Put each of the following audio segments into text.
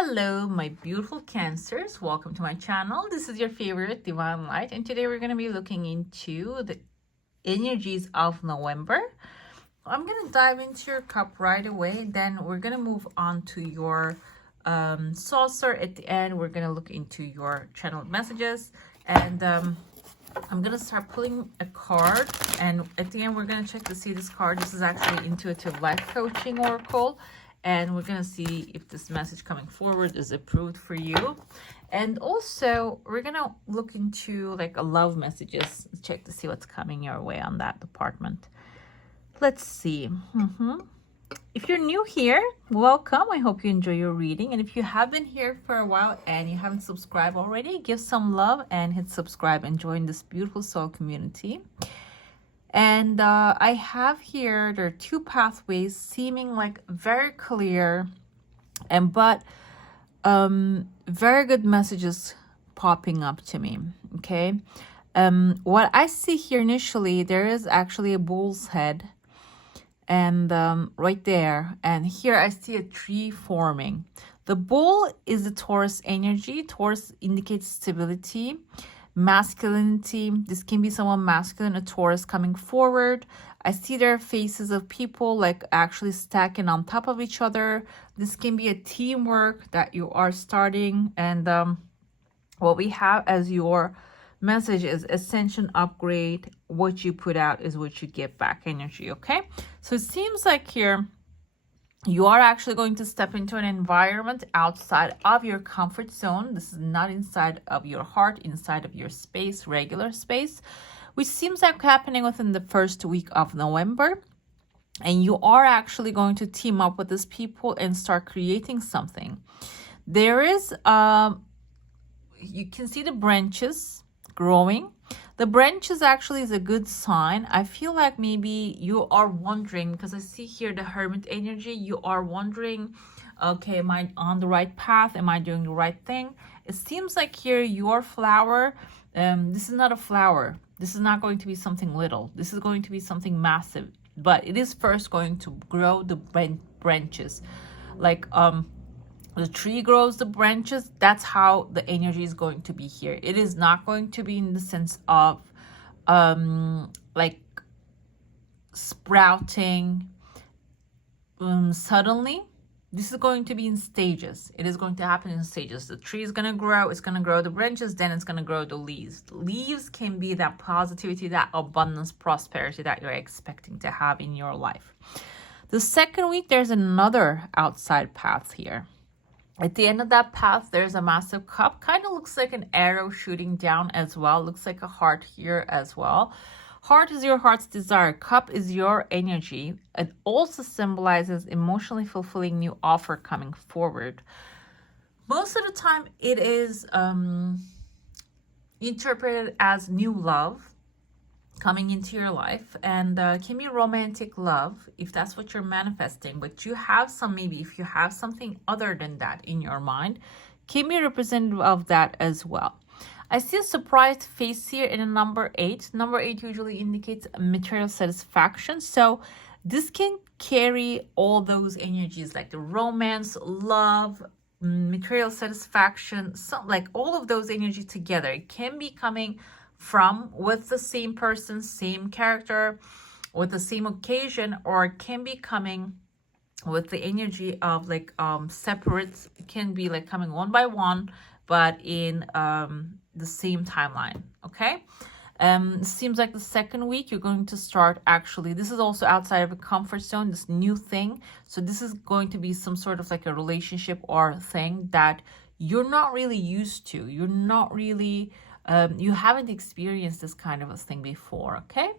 Hello, my beautiful Cancers. Welcome to my channel. This is your favorite Divine Light, and today we're going to be looking into the energies of November. I'm going to dive into your cup right away. Then we're going to move on to your saucer. At the end, we're going to look into your channeled messages, and I'm going to start pulling a card, and at the end, we're going to check to see this card. This is actually Intuitive Life Coaching Oracle. And we're going to see if this message coming forward is approved for you. And also, we're going to look into like a love messages. Check to see what's coming your way on that department. Let's see. If you're new here, welcome. I hope you enjoy your reading. And if you have been here for a while and you haven't subscribed already, give some love and hit subscribe and join this beautiful soul community. And I have here, there are two pathways seeming like very clear but very good messages popping up to me, okay? What I see here initially, there is actually a bull's head and right there. And here I see a tree forming. The bull is the Taurus energy. Taurus indicates stability, masculinity. This can be someone masculine, a Taurus coming forward. I see there are faces of people like actually stacking on top of each other. This can be a teamwork that you are starting. And what we have as your message is Ascension upgrade. What you put out is what you get back energy, okay? So it seems like here you are actually going to step into an environment outside of your comfort zone. This is not inside of your heart, inside of your space, regular space, which seems like happening within the first week of November. And you are actually going to team up with these people and start creating something. There is, you can see the branches growing. The branches actually is a good sign. I feel like maybe you are wondering, because I see here the Hermit energy, you are wondering, okay, am I on the right path? Am I doing the right thing? It seems like here your flower, this is not a flower. This is not going to be something little. This is going to be something massive. But it is first going to grow the branches. Like the tree grows the branches. That's how the energy is going to be here. It is not going to be in the sense of like sprouting suddenly. This is going to be in stages. It is going to happen in stages. The tree is going to grow. It's going to grow the branches. Then it's going to grow the leaves. The leaves can be that positivity, that abundance, prosperity that you're expecting to have in your life. The second week, there's another outside path here. At the end of that path, there's a massive cup. Kind of looks like an arrow shooting down as well. Looks like a heart here as well. Heart is your heart's desire. Cup is your energy. It also symbolizes emotionally fulfilling new offer coming forward. Most of the time, it is interpreted as new love coming into your life, and can be romantic love if that's what you're manifesting. But you have some, maybe if you have something other than that in your mind, can be representative of that as well. I see a surprised face here in a number 8. Number 8 usually indicates material satisfaction. So this can carry all those energies like the romance, love, material satisfaction, like all of those energies together. It can be coming from with the same person, same character, with the same occasion, or it can be coming with the energy of like separates. It can be like coming one by one, but in the same timeline, okay? Seems like the second week you're going to start actually, this is also outside of a comfort zone, this new thing. So this is going to be some sort of like a relationship or thing that you're not really used to. You're not really, you haven't experienced this kind of a thing before, okay?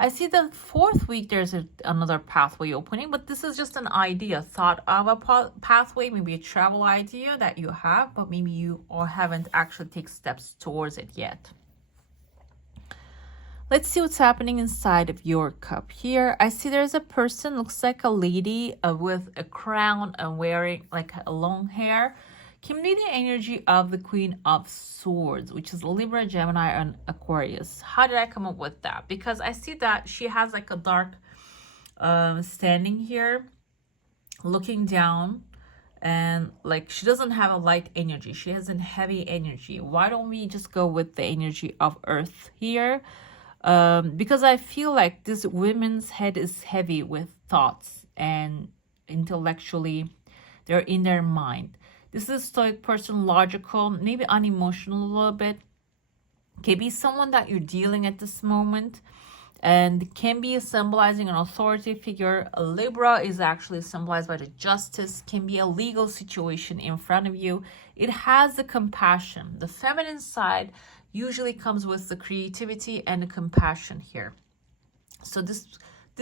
I see the fourth week there's another pathway opening, but this is just an idea, thought of a pathway, maybe a travel idea that you have, but maybe you or haven't actually taken steps towards it yet. Let's see what's happening inside of your cup here. I see there's a person, looks like a lady with a crown and wearing like a long hair. Can be the energy of the Queen of Swords, which is Libra, Gemini, and Aquarius. How did I come up with that? Because I see that she has like a dark standing here, looking down, and like she doesn't have a light energy, she has a heavy energy. Why don't we just go with the energy of earth here? Because I feel like this woman's head is heavy with thoughts, and intellectually they're in their mind. This is a stoic person, logical, maybe unemotional a little bit. Can be someone that you're dealing at this moment, and can be symbolizing an authority figure. A Libra is actually symbolized by the justice, can be a legal situation in front of you. It has the compassion. The feminine side usually comes with the creativity and the compassion here. So this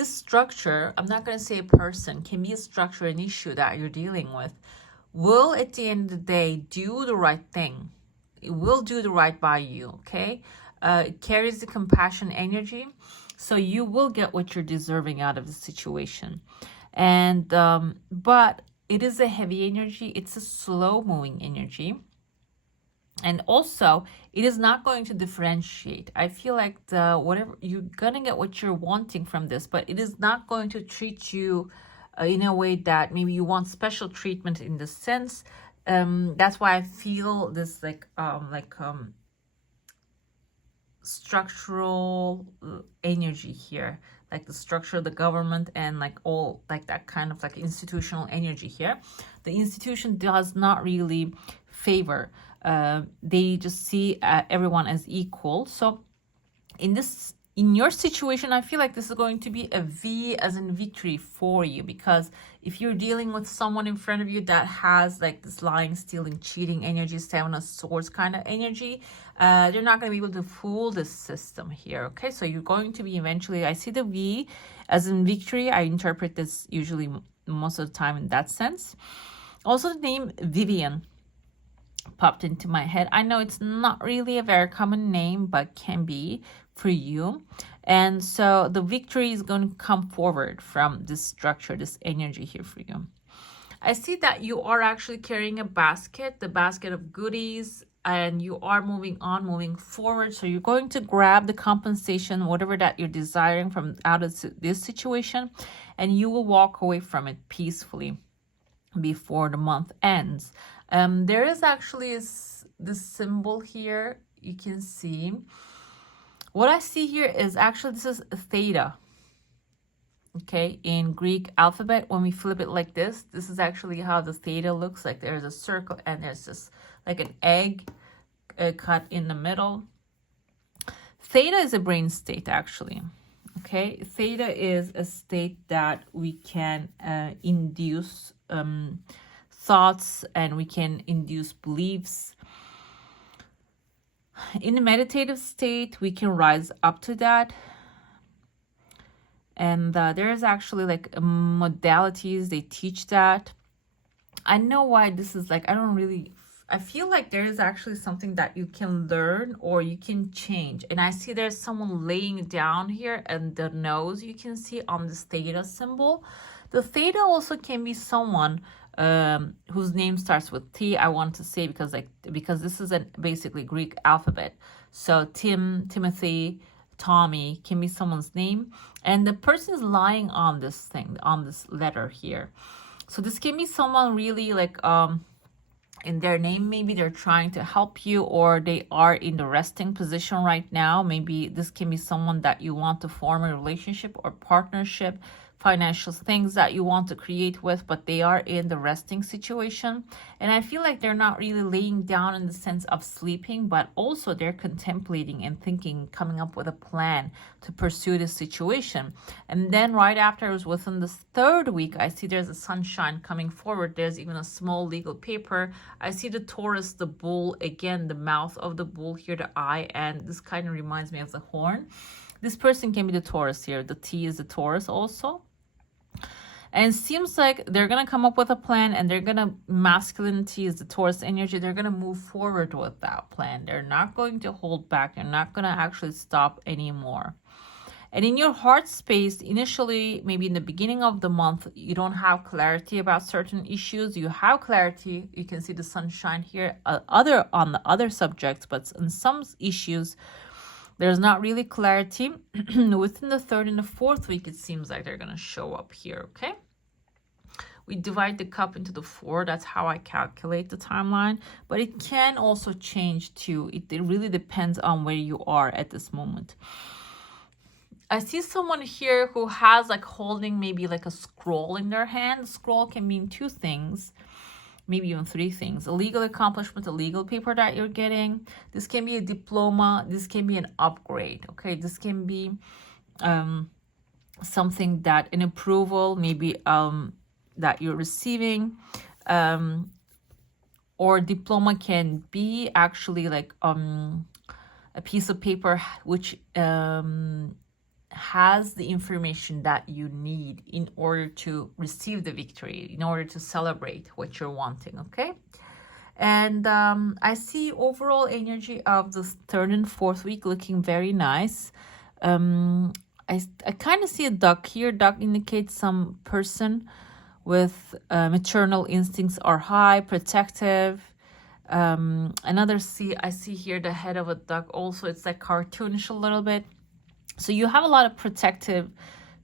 structure, I'm not going to say a person, can be a structure, an issue that you're dealing with, will at the end of the day do the right thing. It will do the right by you, okay? It carries the compassion energy, so you will get what you're deserving out of the situation. And but it is a heavy energy, it's a slow moving energy. And also, it is not going to differentiate. I feel like whatever you're gonna get what you're wanting from this, but it is not going to treat you in a way that maybe you want special treatment in the sense. That's why I feel this structural energy here, like the structure of the government and like all like that kind of like institutional energy here. The institution does not really favor. They just see everyone as equal. So in your situation, I feel like this is going to be a V as in victory for you, because if you're dealing with someone in front of you that has like this lying, stealing, cheating energy, 7 of swords kind of energy, they're not going to be able to fool this system here. Okay, so you're going to be eventually, I see the V as in victory. I interpret this usually most of the time in that sense. Also, the name Vivian popped into my head. I know it's not really a very common name, but can be for you. And so the victory is going to come forward from this structure, this energy here for you. I see that you are actually carrying a basket, the basket of goodies, and you are moving on, moving forward. So you're going to grab the compensation, whatever that you're desiring from out of this situation, and you will walk away from it peacefully before the month ends. There is actually this symbol here. You can see what I see here is actually this is theta. Okay, in Greek alphabet, when we flip it like this is actually how the theta looks like. There's a circle and there's this like an egg cut in the middle. Theta is a brain state actually. Okay, theta is a state that we can induce thoughts, and we can induce beliefs. In a meditative state, we can rise up to that. And there's actually like modalities, they teach that. I know why this is like, I feel like there is actually something that you can learn or you can change. And I see there's someone laying down here, and the nose you can see on this theta symbol. The theta also can be someone whose name starts with T, I want to say, because this is basically Greek alphabet. So Tim, Timothy, Tommy can be someone's name, and the person is lying on this thing, on this letter here. So this can be someone really like in their name, maybe they're trying to help you, or they are in the resting position right now. Maybe this can be someone that you want to form a relationship or partnership, financial things that you want to create with, but they are in the resting situation. And I feel like they're not really laying down in the sense of sleeping, but also they're contemplating and thinking, coming up with a plan to pursue this situation. And then right after, within this 3rd week, I see there's a sunshine coming forward. There's even a small legal paper. I see the Taurus, the bull, again, the mouth of the bull here, the eye, and this kind of reminds me of the horn. This person can be the Taurus here. The T is the Taurus also. And it seems like they're going to come up with a plan, and they're going to, masculinity is the Taurus energy. They're going to move forward with that plan. They're not going to hold back. They're not going to actually stop anymore. And in your heart space, initially, maybe in the beginning of the month, you don't have clarity about certain issues. You have clarity. You can see the sunshine here, on the other subjects, but in some issues, there's not really clarity. Within the 3rd and the 4th week, it seems like they're going to show up here, okay? we divide the cup into the 4. That's how I calculate the timeline. But it can also change too. It really depends on where you are at this moment. I see someone here who has like holding maybe like a scroll in their hand. The scroll can mean 2 things, maybe even 3 things. A legal accomplishment, a legal paper that you're getting. This can be a diploma. This can be an upgrade. Okay, this can be something that an approval, maybe that you're receiving. Or diploma can be actually like a piece of paper which has the information that you need in order to receive the victory, in order to celebrate what you're wanting, okay? And I see overall energy of the 3rd and 4th week looking very nice. I kind of see a duck here. Duck indicates some person with maternal instincts are high, protective. I see here the head of a duck also. It's like cartoonish a little bit. So you have a lot of protective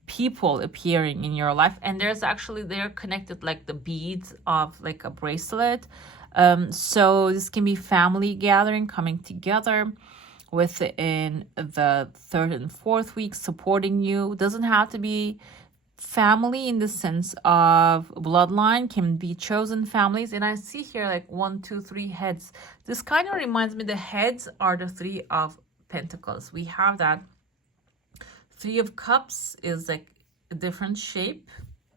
people appearing in your life, and they're connected like the beads of like a bracelet. So this can be family gathering coming together within the 3rd and 4th week, supporting you. Doesn't have to be family in the sense of bloodline, can be chosen families. And I see here like 1, 2, 3 heads. This kind of reminds me, the heads are the 3 of Pentacles. We have that 3 of Cups is like a different shape,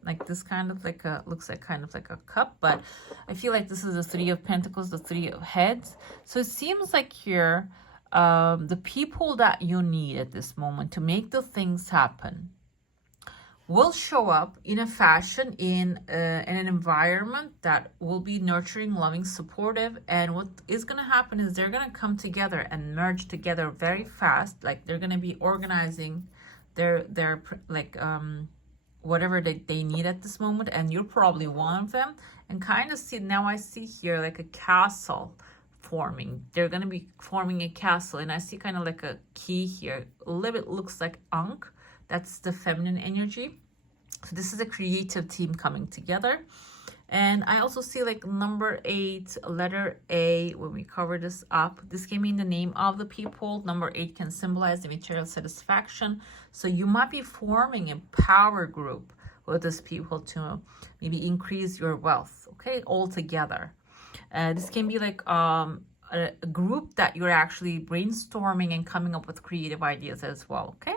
like this kind of like a, looks like kind of like a cup, but I feel like this is the 3 of Pentacles, the 3 of Heads. So it seems like here, the people that you need at this moment to make the things happen will show up in a fashion, in an environment that will be nurturing, loving, supportive. And what is going to happen is they're going to come together and merge together very fast. Like they're going to be organizing their like whatever they need at this moment, and you're probably one of them. And kind of see, now I see here like a castle forming. They're going to be forming a castle, and I see kind of like a key here. A little bit looks like Ankh. That's the feminine energy. So this is a creative team coming together. And I also see like number 8, letter A, when we cover this up. This can mean the name of the people. Number 8 can symbolize the material satisfaction. So you might be forming a power group with these people to maybe increase your wealth, okay, all together. This can be like a group that you're actually brainstorming and coming up with creative ideas as well, okay?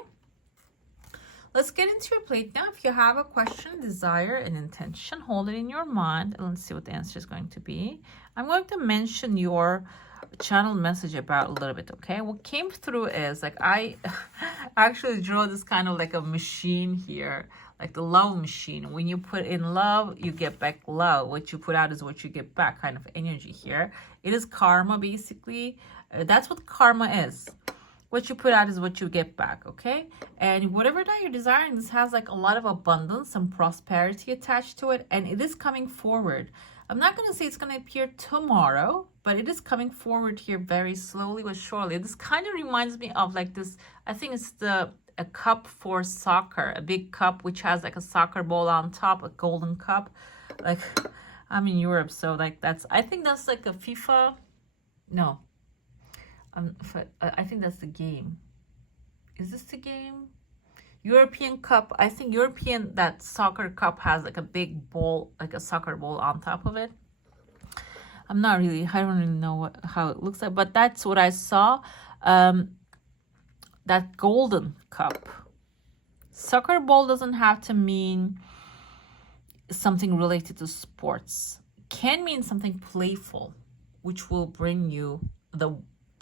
Let's get into your plate now. If you have a question, desire, and intention, hold it in your mind, and let's see what the answer is going to be. I'm going to mention your channel message about a little bit, okay? What came through is, like, I actually draw this kind of like a machine here, like the love machine. When you put in love, you get back love. What you put out is what you get back, kind of energy here. It is karma, basically. That's what karma is. What you put out is what you get back, okay? And whatever that you're desiring, this has like a lot of abundance and prosperity attached to it, and it is coming forward. I'm not going to say it's going to appear tomorrow, but it is coming forward here very slowly but surely. This kind of reminds me of like this, I think it's a cup for soccer, a big cup which has like a soccer ball on top, a golden cup. Like, I'm in Europe, so like I think that's like a FIFA, no. I think that's the game. Is this the game? European Cup. I think European, that soccer cup has like a big ball, like a soccer ball on top of it. I don't really know how it looks like, but that's what I saw. That golden cup. Soccer ball doesn't have to mean something related to sports. It can mean something playful, which will bring you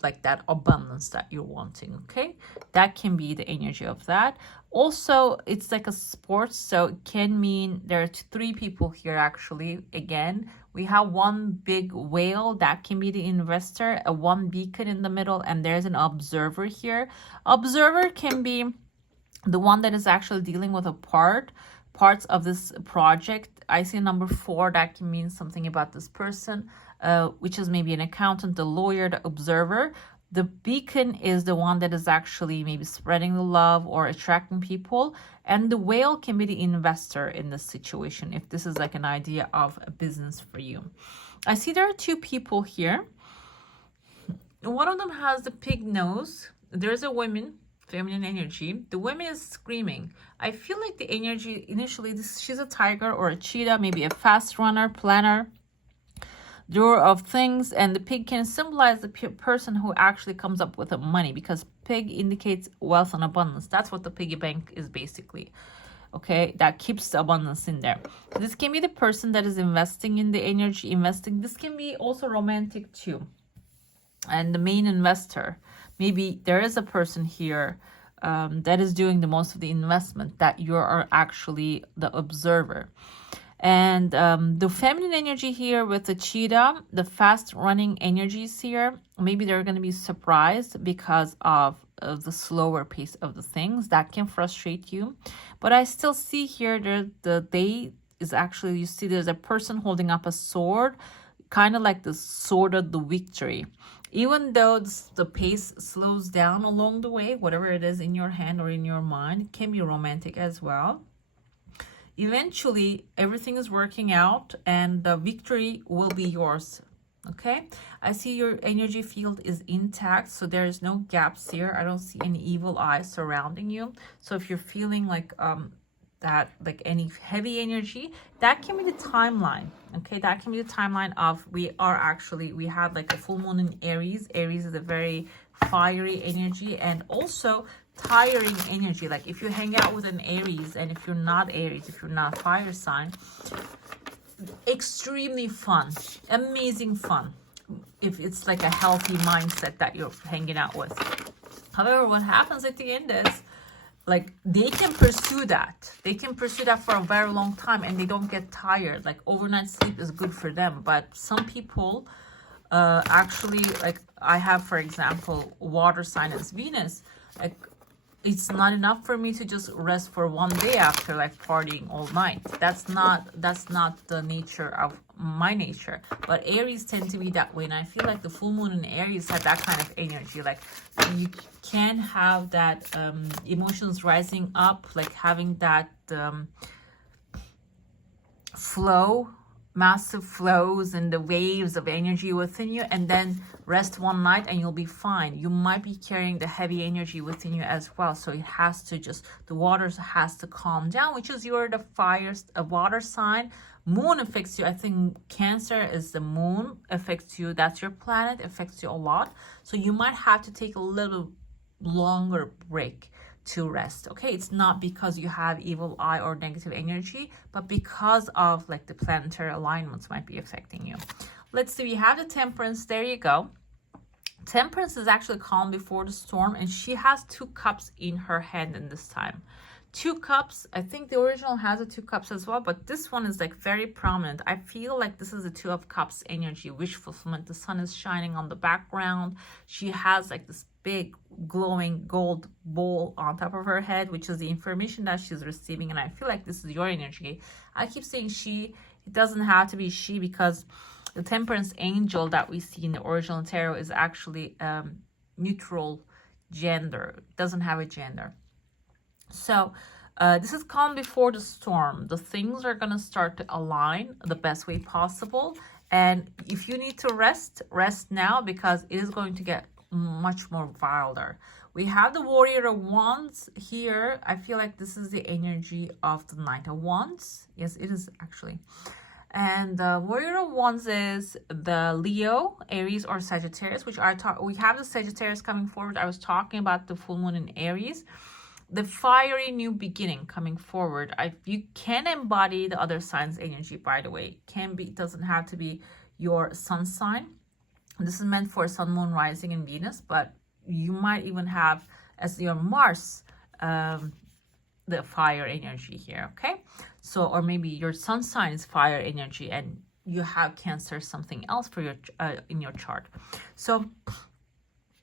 like that abundance that you're wanting, okay? That can be the energy of that. Also, it's like a sport, so it can mean there are 3 people here actually. Again, we have one big whale, that can be the investor, a one beacon in the middle, and there's an observer here. Observer can be the one that is actually dealing with parts of this project. I see number 4, that can mean something about this person, which is maybe an accountant, the lawyer, the observer. The beacon is the one that is actually maybe spreading the love or attracting people. And the whale can be the investor in this situation, if this is like an idea of a business for you. I see there are two people here. One of them has the pig nose. There's a woman, feminine energy. The woman is screaming. I feel like the energy initially, she's a tiger or a cheetah, maybe a fast runner, planner, doer of things, and the pig can symbolize the person who actually comes up with the money, because pig indicates wealth and abundance. That's what the piggy bank is basically. Okay, that keeps the abundance in there. This can be the person that is investing in the energy, investing. This can be also romantic too. And the main investor, maybe there is a person here that is doing the most of the investment, that you are actually the observer. And the feminine energy here with the cheetah, the fast running energies here, maybe they're going to be surprised because of the slower pace of the things. That can frustrate you. But I still see here the day is actually, you see there's a person holding up a sword, kind of like the sword of the victory. Even though the pace slows down along the way, whatever it is in your hand or in your mind, it can be romantic as well. Eventually, everything is working out and the victory will be yours. Okay, I see your energy field is intact, so there is no gaps here. I don't see any evil eyes surrounding you. So if you're feeling like that, like any heavy energy, that can be the timeline. Okay, that can be the timeline of we had like a full moon in Aries. Aries is a very fiery energy and also tiring energy. Like if you hang out with an Aries, and if you're not Aries, if you're not fire sign, extremely fun, amazing fun, if it's like a healthy mindset that you're hanging out with. However, what happens at the end is, like, they can pursue that. They can pursue that for a very long time and they don't get tired. Like overnight sleep is good for them. But some people actually, like I have, for example, water sign as Venus. Like it's not enough for me to just rest for one day after like partying all night. That's not the nature of my nature. But Aries tend to be that way, and I feel like the full moon in Aries had that kind of energy. Like you can have that emotions rising up, like having that flow, massive flows and the waves of energy within you, and then rest one night and you'll be fine. You might be carrying the heavy energy within you as well, so it has to just, the waters has to calm down, which is you're the fire, a water sign. Moon affects you. I think Cancer is the moon affects you. That's your planet, affects you a lot. So you might have to take a little longer break to rest. Okay, it's not because you have evil eye or negative energy, but because of like the planetary alignments might be affecting you. Let's see, we have the Temperance. There you go. Temperance is actually calm before the storm, and she has 2 cups in her hand in this time. 2 cups. I think the original has a 2 cups as well, but this one is like very prominent. I feel like this is a 2 of cups energy, wish fulfillment. The sun is shining on the background. She has like this big glowing gold bowl on top of her head, which is the information that she's receiving. And I feel like this is your energy. I keep saying she. It doesn't have to be she, because the Temperance angel that we see in the original tarot is actually neutral gender. It doesn't have a gender. So this is calm before the storm. The things are going to start to align the best way possible. And if you need to rest now, because it is going to get much more wilder. We have the Warrior of Wands here. I feel like this is the energy of the Knight of Wands. Yes, it is actually. And the Warrior of Wands is the Leo, Aries, or Sagittarius, which we have the Sagittarius coming forward. I was talking about the full moon in Aries. The fiery new beginning coming forward. You can embody the other signs' energy, by the way. It doesn't have to be your sun sign. This is meant for Sun, Moon, Rising, and Venus, but you might even have as your Mars the fire energy here, okay? So, or maybe your sun sign is fire energy and you have Cancer, something else for your in your chart. So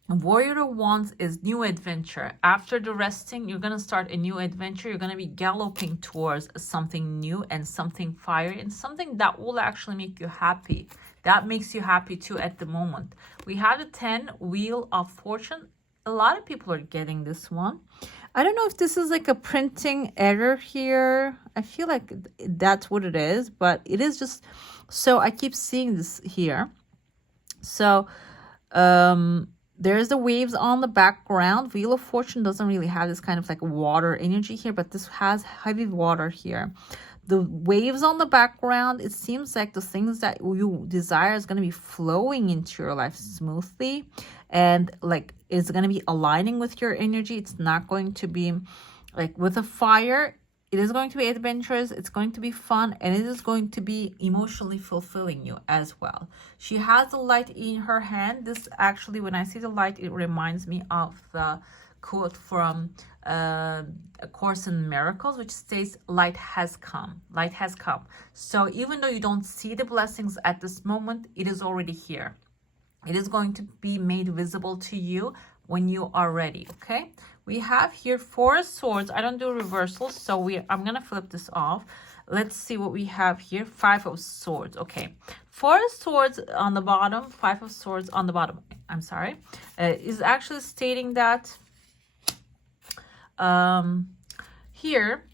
Warrior of Wands is new adventure. After the resting, you're going to start a new adventure. You're going to be galloping towards something new and something fiery and something that will actually make you happy. That makes you happy too at the moment. We have the 10, Wheel of Fortune. A lot of people are getting this one. I don't know if this is like a printing error here. I feel like that's what it is, but it is just, so I keep seeing this here. So there's the waves on the background. Wheel of Fortune doesn't really have this kind of like water energy here, but this has heavy water here. The waves on the background, it seems like the things that you desire is going to be flowing into your life smoothly, and like it's going to be aligning with your energy. It's not going to be like with a fire. It is going to be adventurous, it's going to be fun, and it is going to be emotionally fulfilling you as well. She has the light in her hand. This actually, when I see the light, it reminds me of the quote from A Course in Miracles, which states, light has come, light has come. So even though you don't see the blessings at this moment, it is already here. It is going to be made visible to you when you are ready. Okay, we have here 4 of Swords. I don't do reversals, so I'm gonna flip this off. Let's see what we have here. 5 of Swords. Okay, 4 of Swords on the bottom, 5 of Swords on the bottom, I'm sorry, is actually stating that here,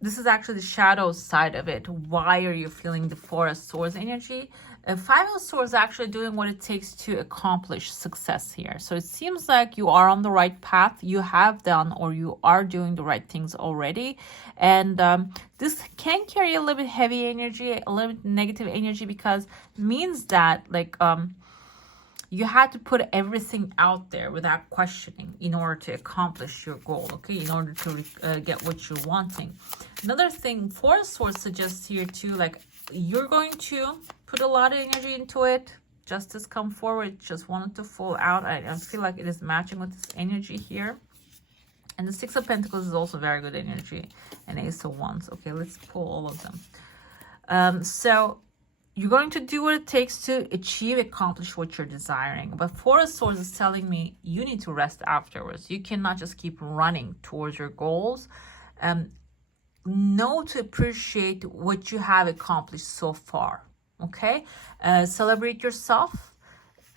this is actually the shadow side of it. Why are you feeling the 4 of Swords energy? 5 of Swords is actually doing what it takes to accomplish success here. So it seems like you are on the right path. You have done, or you are doing the right things already. And this can carry a little bit heavy energy, a little bit negative energy, because it means that like you had to put everything out there without questioning in order to accomplish your goal, okay? In order to get what you're wanting. Another thing, 4 of Swords suggests here too, like you're going to put a lot of energy into it. Justice come forward. Just wanted to fall out. I feel like it is matching with this energy here. And the 6 of Pentacles is also very good energy. And Ace of Wands. Okay, let's pull all of them. So you're going to do what it takes to accomplish what you're desiring. But 4 of Swords is telling me you need to rest afterwards. You cannot just keep running towards your goals. Know to appreciate what you have accomplished so far. Okay, celebrate yourself,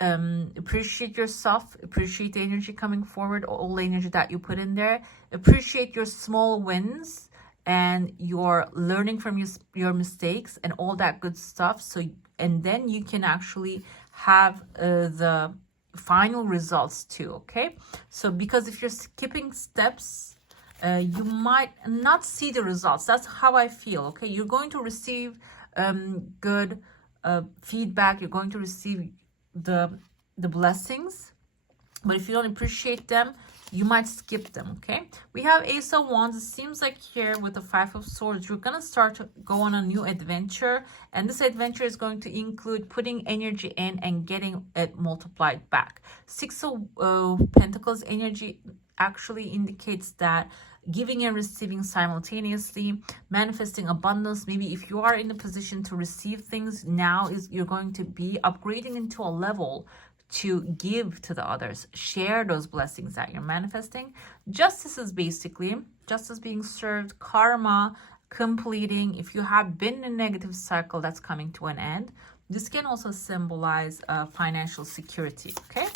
appreciate yourself, appreciate the energy coming forward, all the energy that you put in there. Appreciate your small wins and your learning from your mistakes and all that good stuff. So, and then you can actually have the final results too. Okay, so because if you're skipping steps, you might not see the results. That's how I feel. Okay, you're going to receive good feedback. You're going to receive the blessings, but if you don't appreciate them, you might skip them. Okay, we have Ace of Wands. It seems like here with the 5 of Swords, you're gonna start to go on a new adventure, and this adventure is going to include putting energy in and getting it multiplied back. 6 of Pentacles energy actually indicates that giving and receiving simultaneously, manifesting abundance. Maybe if you are in a position to receive things, now you're going to be upgrading into a level to give to the others, share those blessings that you're manifesting. Justice is basically justice being served, karma completing. If you have been in a negative cycle, that's coming to an end. This can also symbolize financial security. Okay,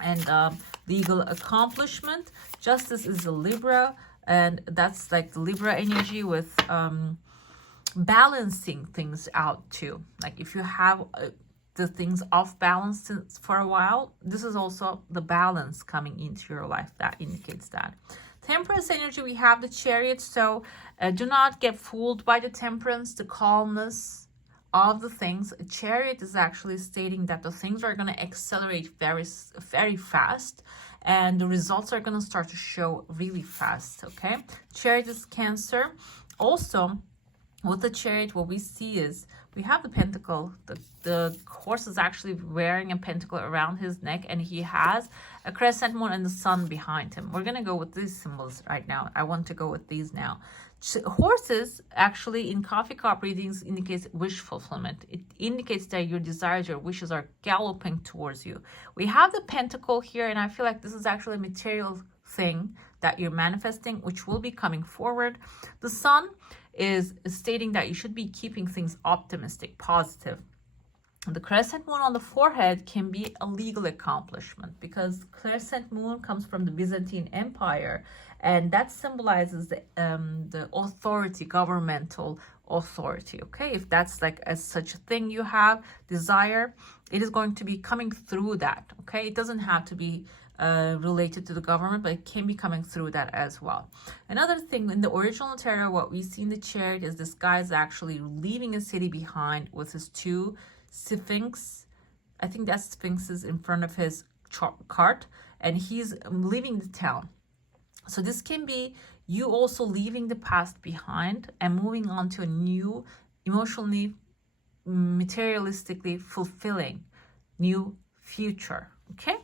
and legal accomplishment. Justice is a Libra, and that's like the Libra energy with balancing things out too. Like if you have the things off balance for a while, this is also the balance coming into your life that indicates that. Temperance energy, we have the Chariot. So do not get fooled by the temperance, the calmness of the things. A Chariot is actually stating that the things are going to accelerate very, very fast, and the results are going to start to show really fast. Okay, Chariot is Cancer. Also, with the Chariot, what we see is we have the pentacle. The horse is actually wearing a pentacle around his neck, and he has a crescent moon and the sun behind him. We're going to go with these symbols right now. I want to go with these now. Horses actually in coffee cup readings indicates wish fulfillment. It indicates that your desires, your wishes are galloping towards you. We have the pentacle here, and I feel like this is actually a material thing that you're manifesting, which will be coming forward. The sun is stating that you should be keeping things optimistic, positive. The crescent moon on the forehead can be a legal accomplishment, because crescent moon comes from the Byzantine Empire, and that symbolizes the authority, governmental authority. Okay, if that's like as such a thing you have desire, it is going to be coming through that. Okay, it doesn't have to be related to the government, but it can be coming through that as well. Another thing, in the original tarot, what we see in the chariot is this guy's actually leaving a city behind with his two Sphinx. I think that Sphinx is in front of his cart, and he's leaving the town. So this can be you also leaving the past behind and moving on to a new, emotionally, materialistically fulfilling new future. Okay,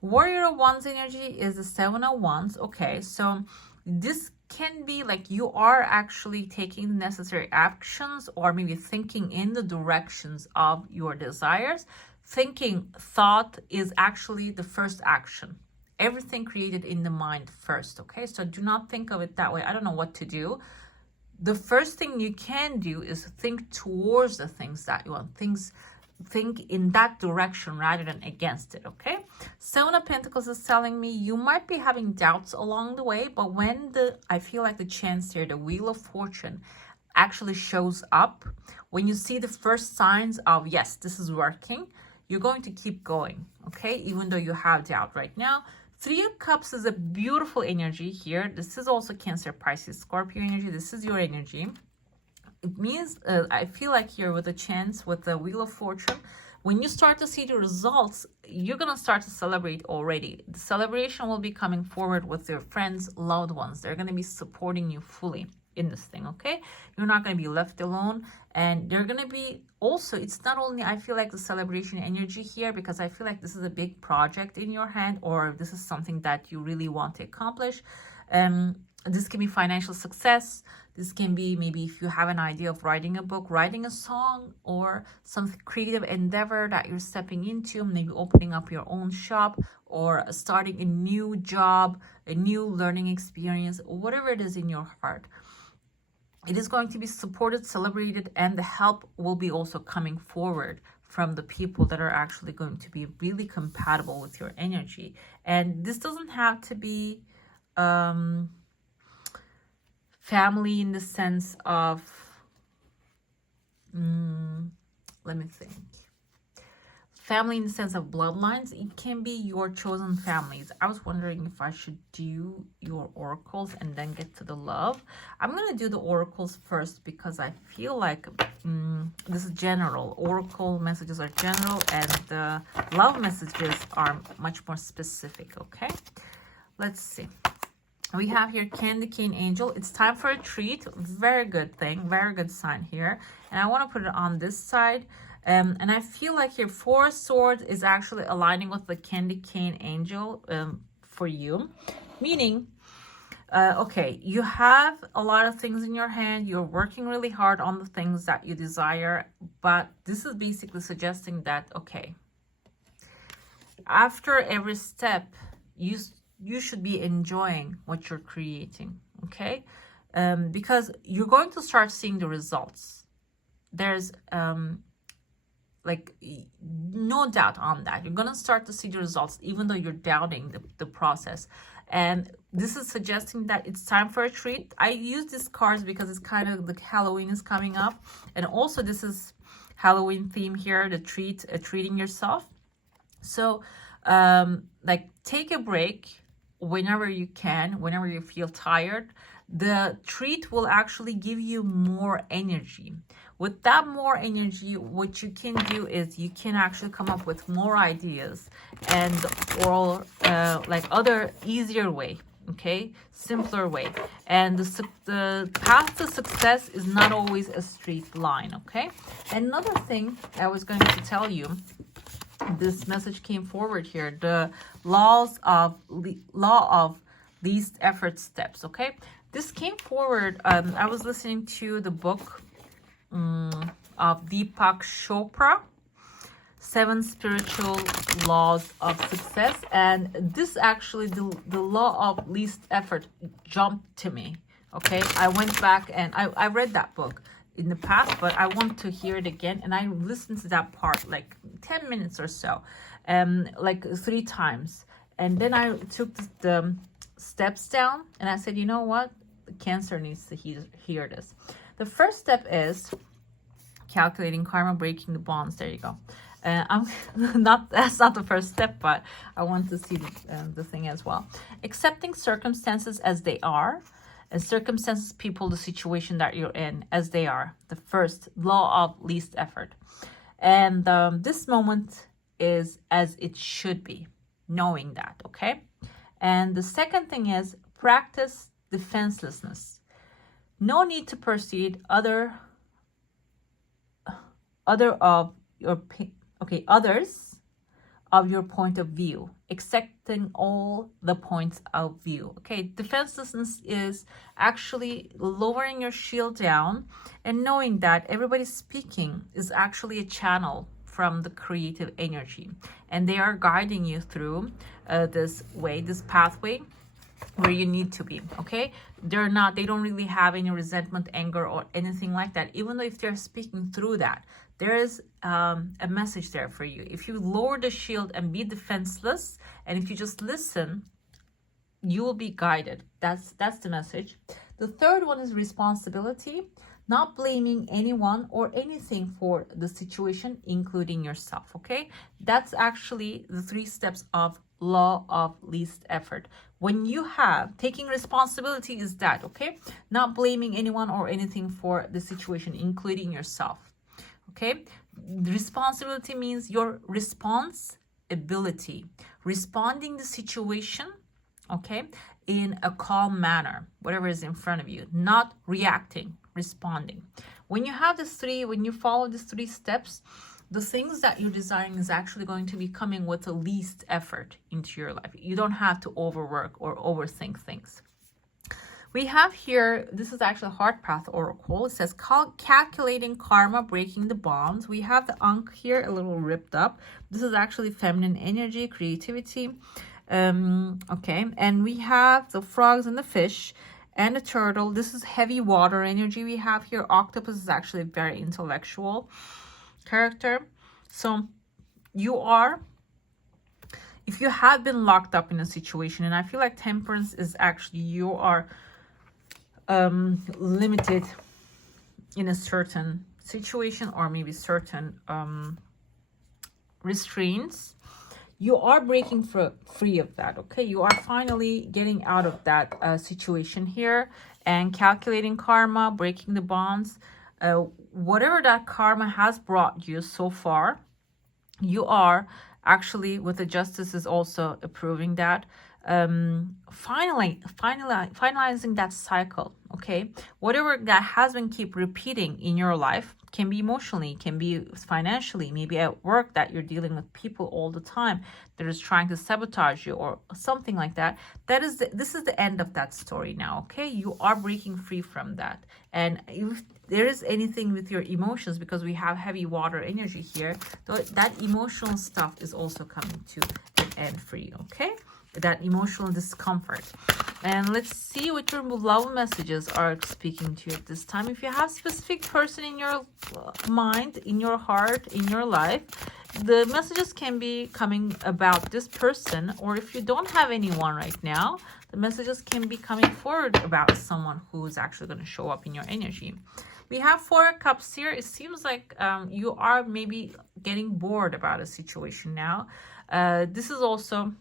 Warrior of Wands energy is the 7 of Wands. Okay, so this can be like you are actually taking the necessary actions, or maybe thinking in the directions of your desires. Thought is actually the first action. Everything created in the mind first. Okay, so do not think of it that way. I don't know what to do. The first thing you can do is think towards the things that you want. Think in that direction rather than against it. Okay, 7 of Pentacles is telling me you might be having doubts along the way, but when I feel like the chance here, the Wheel of Fortune actually shows up, when you see the first signs of yes, this is working, you're going to keep going. Okay, even though you have doubt right now. 3 of Cups is a beautiful energy here. This is also Cancer, Pisces, Scorpio energy. This is your energy. It means I feel like here with a chance, with the Wheel of Fortune, when you start to see the results, you're going to start to celebrate already. The celebration will be coming forward with your friends, loved ones. They're going to be supporting you fully in this thing, okay? You're not going to be left alone. And they're going to be also, it's not only, I feel like the celebration energy here, because I feel like this is a big project in your hand, or this is something that you really want to accomplish. This can be financial success. This can be maybe if you have an idea of writing a book, writing a song, or some creative endeavor that you're stepping into, maybe opening up your own shop, or starting a new job, a new learning experience, whatever it is in your heart. It is going to be supported, celebrated, and the help will be also coming forward from the people that are actually going to be really compatible with your energy. And this doesn't have to be family in the sense of, let me think. Family in the sense of bloodlines. It can be your chosen families. I was wondering if I should do your oracles and then get to the love. I'm going to do the oracles first because I feel like this is general. Oracle messages are general, and the love messages are much more specific, okay? Let's see. We have here Candy Cane Angel. It's time for a treat. Very good thing. Very good sign here. And I want to put it on this side. And I feel like here 4 of Swords is actually aligning with the Candy Cane Angel for you. Meaning, okay, you have a lot of things in your hand. You're working really hard on the things that you desire. But this is basically suggesting that, okay, after every step, you should be enjoying what you're creating, okay? Because you're going to start seeing the results. There's like no doubt on that. You're going to start to see the results even though you're doubting the process. And this is suggesting that it's time for a treat. I use these cards because it's kind of like Halloween is coming up. And also this is Halloween theme here, the treat, treating yourself. So like take a break whenever you can, whenever you feel tired. The treat will actually give you more energy. With that more energy, what you can do is you can actually come up with more ideas and or like other easier way, okay, simpler way. And the path to success is not always a straight line, okay? Another thing I was going to tell you, this message came forward here, the law of least effort steps, okay? This came forward, I was listening to the book of Deepak Chopra, 7 Spiritual Laws of Success, and this actually, the law of least effort jumped to me, okay? I went back and I read that book. in the past, but I want to hear it again. And I listened to that part like 10 minutes or so, like 3 times. And then I took the steps down and I said, you know what? Cancer needs to hear this. The first step is calculating karma, breaking the bonds. There you go. I'm that's not the first step, but I want to see the thing as well. Accepting circumstances as they are, and circumstances, people, the situation that you're in as they are. The first law of least effort. And this moment is as it should be, knowing that, okay? And the second thing is practice defenselessness. No need to perceive others of your point of view, accepting all the points of view. Okay, defenselessness is actually lowering your shield down and knowing that everybody speaking is actually a channel from the creative energy, and they are guiding you through this pathway where you need to be. Okay, they don't really have any resentment, anger, or anything like that. Even though if they're speaking through that, there is a message there for you. If you lower the shield and be defenseless, and if you just listen, you will be guided. That's the message. The third one is responsibility, not blaming anyone or anything for the situation, including yourself. Okay, that's actually the 3 steps of law of least effort. When you have taking responsibility, is that okay? Not blaming anyone or anything for the situation, including yourself. Okay, responsibility means your responsibility, responding the situation, okay, in a calm manner, whatever is in front of you, not reacting, responding. When you have when you follow these 3 steps, the things that you're desiring is actually going to be coming with the least effort into your life. You don't have to overwork or overthink things. We have here, this is actually a heart path oracle. It says calculating karma, breaking the bonds. We have the Ankh here, a little ripped up. This is actually feminine energy, creativity. Okay, and we have the frogs and the fish and the turtle. This is heavy water energy we have here. Octopus is actually a very intellectual character. So if you have been locked up in a situation, and I feel like temperance is actually, you are limited in a certain situation, or maybe certain restraints, you are breaking free of that. Okay, you are finally getting out of that situation here, and calculating karma, breaking the bonds. Whatever that karma has brought you so far, you are actually, with the justice is also approving that, finalizing that cycle. Okay, whatever that has been keep repeating in your life, can be emotionally, can be financially, maybe at work that you're dealing with people all the time that is trying to sabotage you or something like that. This is the end of that story now. Okay, you are breaking free from that. And if there is anything with your emotions, because we have heavy water energy here, that emotional stuff is also coming to an end for you. Okay, that emotional discomfort. And let's see what your love messages are speaking to you at this time. If you have a specific person in your mind, in your heart, in your life, the messages can be coming about this person. Or if you don't have anyone right now, the messages can be coming forward about someone who is actually going to show up in your energy. We have 4 cups here. It seems like you are maybe getting bored about a situation now. This is also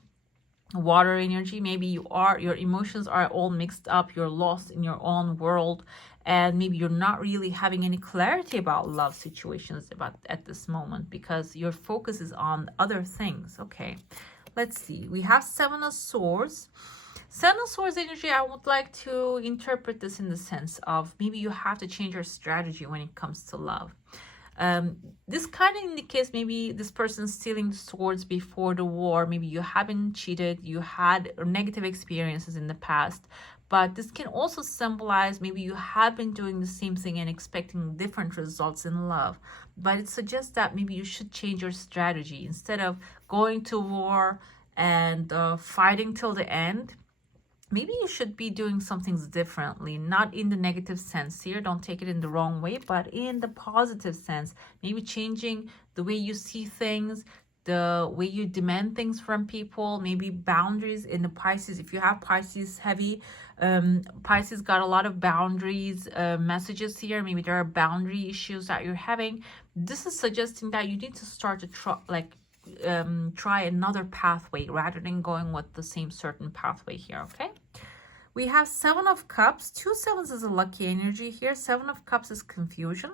water energy. Maybe your emotions are all mixed up, you're lost in your own world, and maybe you're not really having any clarity about love situations at this moment, because your focus is on other things. Okay, let's see. We have 7 of Swords. 7 of Swords energy, I would like to interpret this in the sense of maybe you have to change your strategy when it comes to love. This kind of indicates maybe this person's stealing the swords before the war. Maybe you haven't cheated, you had negative experiences in the past, but this can also symbolize maybe you have been doing the same thing and expecting different results in love. But it suggests that maybe you should change your strategy. Instead of going to war and fighting till the end, maybe you should be doing some things differently, not in the negative sense here. Don't take it in the wrong way, but in the positive sense. Maybe changing the way you see things, the way you demand things from people, maybe boundaries in the Pisces. If you have Pisces heavy, Pisces got a lot of boundaries messages here. Maybe there are boundary issues that you're having. This is suggesting that you need to start to try another pathway rather than going with the same certain pathway here. Okay, we have Seven of Cups. 2 sevens is a lucky energy here. 7 of Cups is confusion.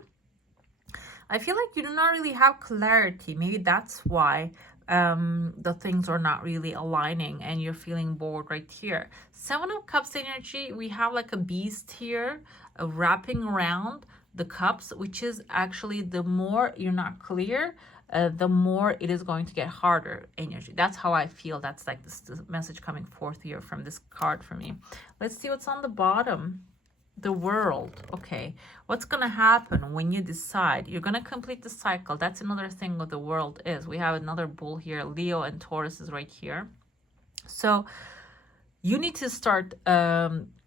I feel like you do not really have clarity. Maybe that's why the things are not really aligning and you're feeling bored right here. 7 of Cups energy, we have like a beast here wrapping around the cups, which is actually the more you're not clear, the more it is going to get harder energy. That's how I feel. That's like this message coming forth here from this card for me. Let's see what's on the bottom. The World. Okay, what's gonna happen when you decide you're gonna complete the cycle? That's another thing what the World is. We have another bull here. Leo and Taurus is right here. So you need to start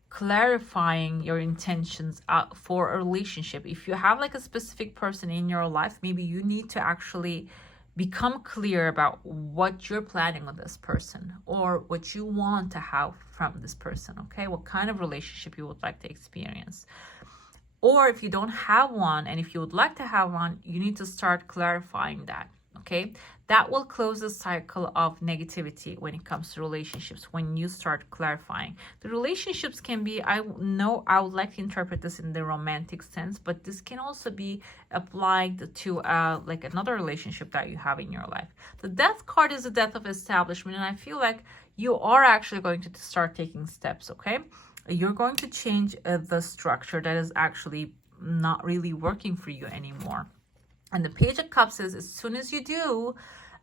clarifying your intentions for a relationship. If you have like a specific person in your life, maybe you need to actually become clear about what you're planning with this person or what you want to have from this person. Okay, what kind of relationship you would like to experience. Or if you don't have one and if you would like to have one, you need to start clarifying that. Okay, that will close the cycle of negativity when it comes to relationships. When you start clarifying, the relationships can be, I know I would like to interpret this in the romantic sense, but this can also be applied to like another relationship that you have in your life. The Death card is the death of establishment, and I feel like you are actually going to start taking steps. Okay, you're going to change the structure that is actually not really working for you anymore. And the Page of Cups is, as soon as you do,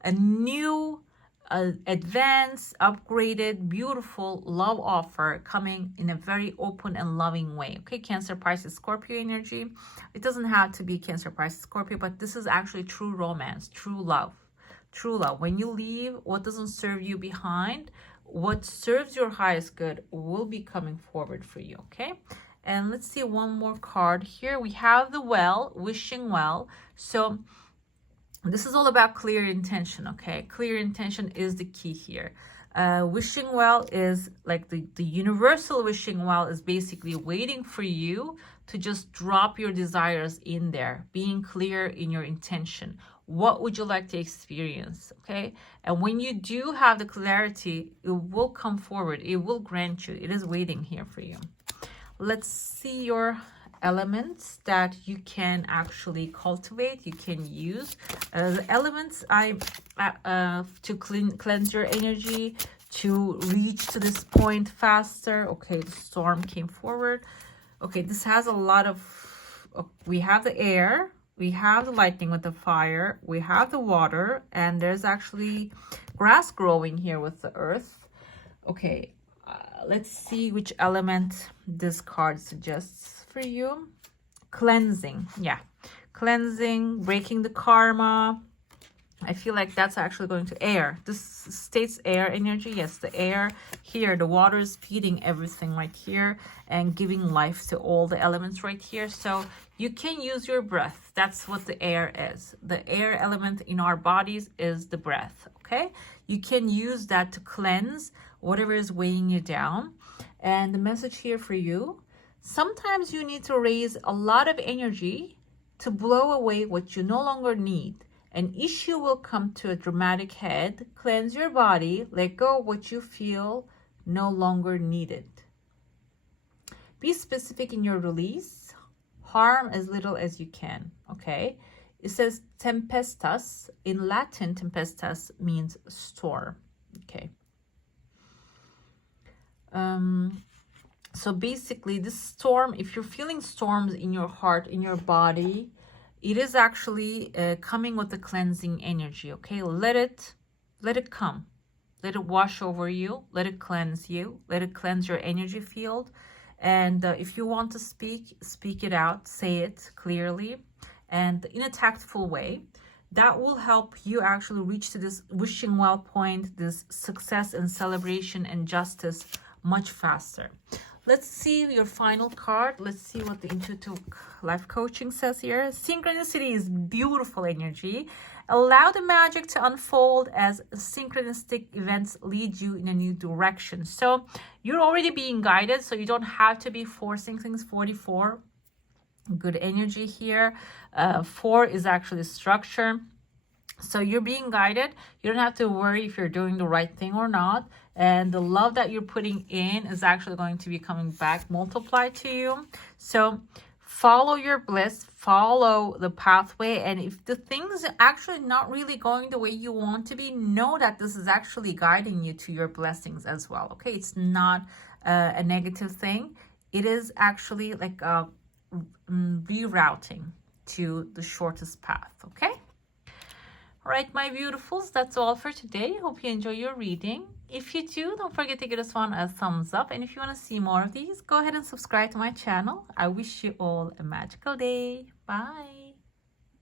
a new, advanced, upgraded, beautiful love offer coming in a very open and loving way. Okay, Cancer, Pisces, Scorpio energy. It doesn't have to be Cancer, Pisces, Scorpio, but this is actually true romance, true love. True love. When you leave what doesn't serve you behind, what serves your highest good will be coming forward for you. Okay. And let's see one more card here. We have the Well, wishing well. So this is all about clear intention, okay? Clear intention is the key here. Wishing well is like the universal wishing well is basically waiting for you to just drop your desires in there, being clear in your intention. What would you like to experience, okay? And when you do have the clarity, it will come forward. It will grant you. It is waiting here for you. Let's see your elements that you can actually cultivate, you can use. The elements to cleanse your energy, to reach to this point faster. Okay, the storm came forward. Okay, this has a lot of, we have the air, we have the lightning with the fire, we have the water, and there's actually grass growing here with the earth. Okay. Let's see which element this card suggests for you. Cleansing. Yeah. Cleansing, breaking the karma. I feel like that's actually going to air. This states air energy. Yes, the air here. The water is feeding everything right here and giving life to all the elements right here. So you can use your breath. That's what the air is. The air element in our bodies is the breath. Okay. You can use that to cleanse whatever is weighing you down. And the message here for you, sometimes you need to raise a lot of energy to blow away what you no longer need. An issue will come to a dramatic head. Cleanse your body. Let go of what you feel no longer needed. Be specific in your release. Harm as little as you can. Okay. It says tempestas. In Latin, tempestas means storm. Okay. So basically this storm, if you're feeling storms in your heart, in your body, it is actually coming with the cleansing energy. Okay, let it come, let it wash over you, let it cleanse you, let it cleanse your energy field. And if you want to speak it out, say it clearly and in a tactful way. That will help you actually reach to this wishing well point, this success and celebration and justice much faster. Let's see your final card. Let's see what the intuitive life coaching says here. Synchronicity is beautiful energy. Allow the magic to unfold as synchronistic events lead you in a new direction. So you're already being guided, so you don't have to be forcing things. 44, good energy here. 4 is actually structure. So you're being guided. You don't have to worry if you're doing the right thing or not. And the love that you're putting in is actually going to be coming back multiplied to you. So follow your bliss, follow the pathway. And if the things are actually not really going the way you want to be, know that this is actually guiding you to your blessings as well. Okay, it's not a negative thing. It is actually like a rerouting to the shortest path. Okay. All right, my beautifuls, that's all for today. Hope you enjoy your reading. If you do, don't forget to give this one a thumbs up. And if you want to see more of these, go ahead and subscribe to my channel. I wish you all a magical day. Bye.